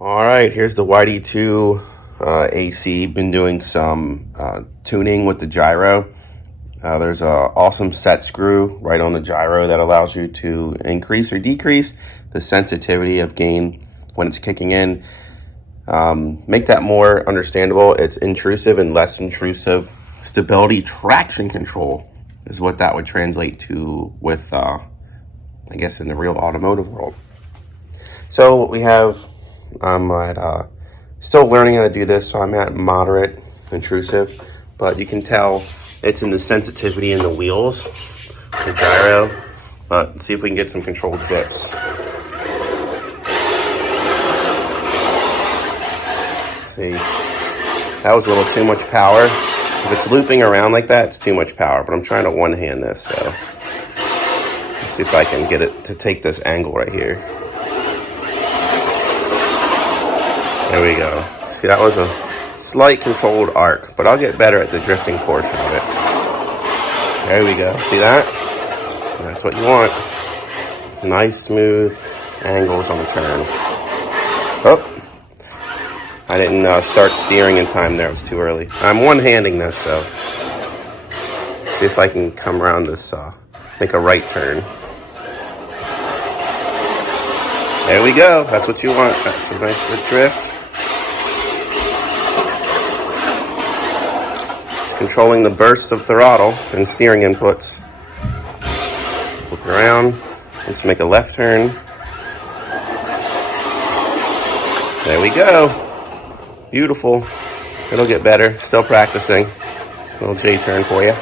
All right, here's the YD-2 AC. Been doing some tuning with the gyro. There's a awesome set screw right on the gyro that allows you to increase or decrease the sensitivity of gain when it's kicking in. Make that more understandable. It's intrusive and less intrusive. Stability traction control is what that would translate to with, I guess, in the real automotive world. So what we have, I'm at still learning how to do this, so I'm at moderate intrusive, but you can tell it's in the sensitivity in the wheels, the gyro. But let's see if we can get some controlled dips. See, that was a little too much power. If it's looping around like that, it's too much power, but I'm trying to one-hand this, so let's see if I can get it to take this angle right here. There we go. See, that was a slight controlled arc, but I'll get better at the drifting portion of it. There we go. See that? That's what you want. Nice, smooth angles on the turn. Oh, I didn't start steering in time there. It was too early. I'm one-handing this, so see if I can come around this, make a right turn. There we go. That's what you want. That's a nice good drift. Controlling the bursts of throttle and steering inputs. Look around. Let's make a left turn. There we go. Beautiful. It'll get better. Still practicing. Little J turn for you.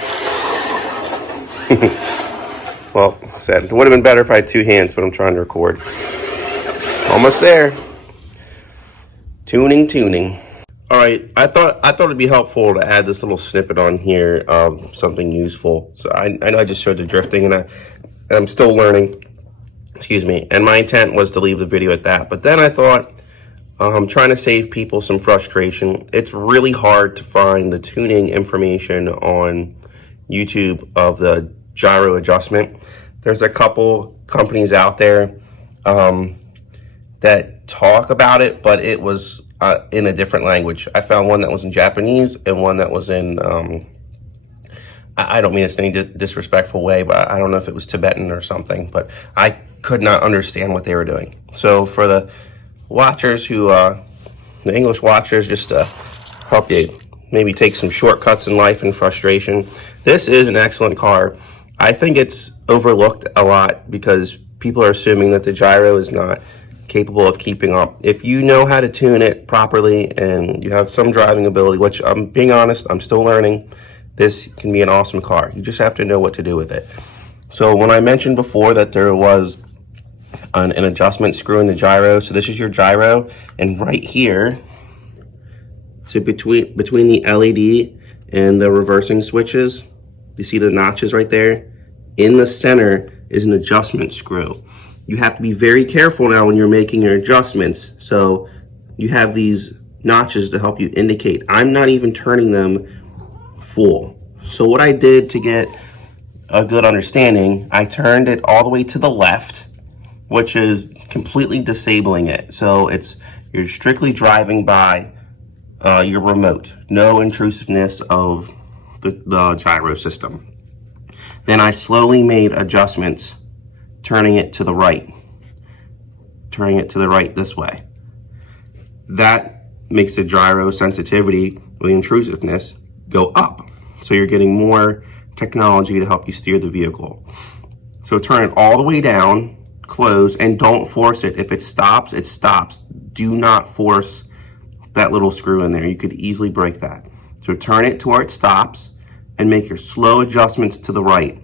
Well, it would have been better if I had two hands, but I'm trying to record. Almost there. Tuning. All right, I thought it'd be helpful to add this little snippet on here of something useful. So I know I just showed the drifting, and I'm still learning. Excuse me. And my intent was to leave the video at that. But then I thought, I'm trying to save people some frustration. It's really hard to find the tuning information on YouTube of the gyro adjustment. There's a couple companies out there that talk about it, but it was in a different language. I found one that was in Japanese and one that was in, I don't mean this in any disrespectful way, but I don't know if it was Tibetan or something, but I could not understand what they were doing. So for the watchers who, the English watchers, just to help you maybe take some shortcuts in life and frustration, this is an excellent car. I think it's overlooked a lot because people are assuming that the gyro is not capable of keeping up. If you know how to tune it properly and you have some driving ability, which I'm being honest, I'm still learning, this can be an awesome car. You just have to know what to do with it. So when I mentioned before that there was an adjustment screw in the gyro, so this is your gyro, and right here, so between the LED and the reversing switches, you see the notches right there? In the center is an adjustment screw. You have to be very careful now when you're making your adjustments. So you have these notches to help you indicate. I'm not even turning them full. So what I did to get a good understanding, I turned it all the way to the left, which is completely disabling it. So you're strictly driving by your remote. No intrusiveness of the gyro system. Then I slowly made adjustments, turning it to the right this way. That makes the gyro sensitivity or the intrusiveness go up. So you're getting more technology to help you steer the vehicle. So turn it all the way down, close, and don't force it. If it stops, it stops. Do not force that little screw in there. You could easily break that. So turn it to where it stops and make your slow adjustments to the right.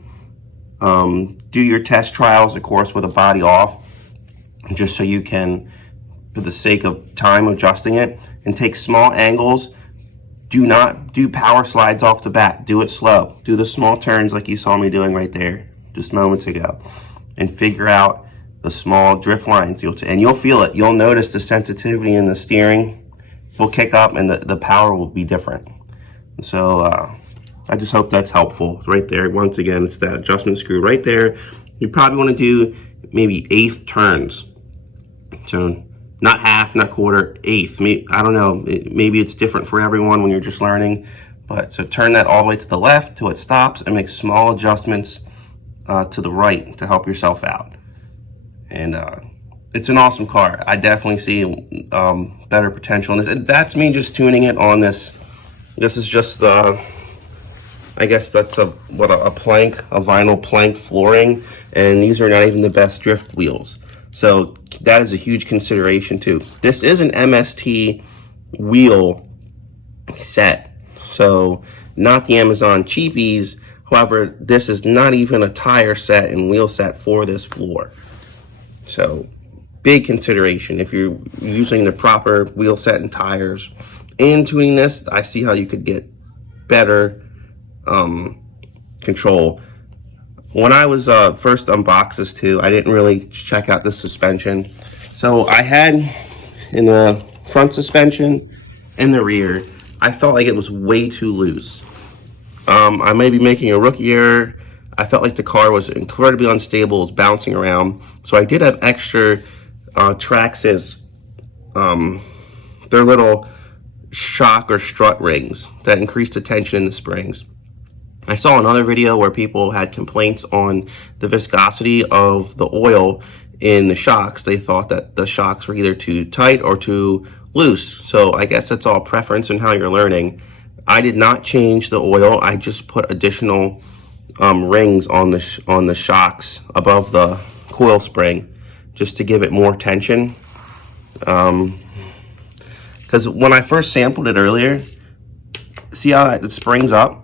Do your test trials, of course, with a body off, just so you can, for the sake of time, adjusting it, and take small angles. Do not do power slides off the bat. Do it slow. Do the small turns like you saw me doing right there just moments ago, and figure out the small drift lines. And you'll feel it. You'll notice the sensitivity in the steering will kick up, and the power will be different. So I just hope that's helpful. It's right there. Once again, it's that adjustment screw right there. You probably want to do maybe 1/8 turns. So Not half, not quarter, eighth. I don't know, maybe it's different for everyone when you're just learning. But so turn that all the way to the left till it stops and make small adjustments to the right to help yourself out. And it's an awesome car. I definitely see better potential in this. And that's me just tuning it on this. This is just the, I guess that's a plank, a vinyl plank flooring. And these are not even the best drift wheels. So that is a huge consideration too. This is an MST wheel set, so not the Amazon cheapies. However, this is not even a tire set and wheel set for this floor. So big consideration if you're using the proper wheel set and tires and tuning this. I see how you could get better control. When I was first unboxed this too, I didn't really check out the suspension. So I had in the front suspension and the rear, I felt like it was way too loose. I may be making a rookie error. I felt like the car was incredibly unstable, it was bouncing around. So I did have extra Traxxas, their little shock or strut rings that increased the tension in the springs. I saw another video where people had complaints on the viscosity of the oil in the shocks. They thought that the shocks were either too tight or too loose. So I guess that's all preference and how you're learning. I did not change the oil. I just put additional rings on the shocks above the coil spring just to give it more tension. Because when I first sampled it earlier, see how it springs up?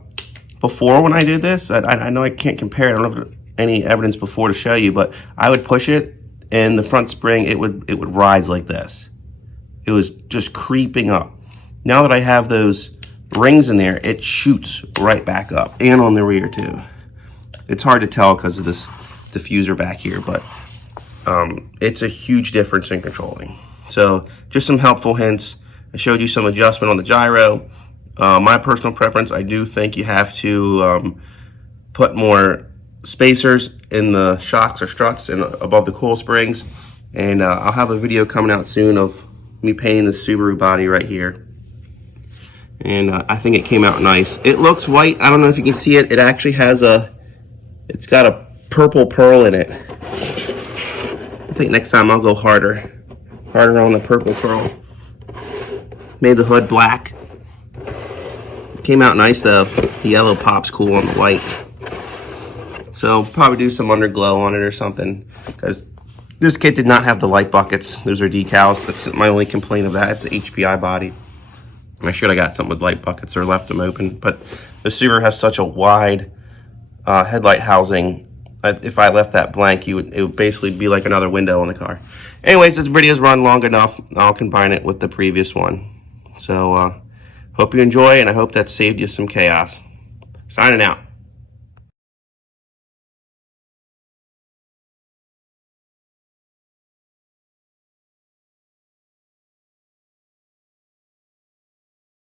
Before, when I did this, I know I can't compare it. I don't have any evidence before to show you, but I would push it and the front spring, it would rise like this. It was just creeping up. Now that I have those rings in there, it shoots right back up, and on the rear too. It's hard to tell because of this diffuser back here, but it's a huge difference in controlling. So just some helpful hints. I showed you some adjustment on the gyro. My personal preference, I do think you have to put more spacers in the shocks or struts and above the coil springs. And I'll have a video coming out soon of me painting the Subaru body right here. And I think it came out nice. It looks white. I don't know if you can see it. It actually has it's got a purple pearl in it. I think next time I'll go harder on the purple pearl. Made the hood black. Came out nice though. The yellow pops cool on the white. So probably do some underglow on it or something, because this kit did not have the light buckets. Those are decals. That's my only complaint of that. It's an HPI body. I should have got something with light buckets or left them open, but the Subaru has such a wide headlight housing. If I left that blank, it would basically be like another window on the car. Anyways, this video's run long enough. I'll combine it with the previous one. So hope you enjoy, and I hope that saved you some chaos. Signing out.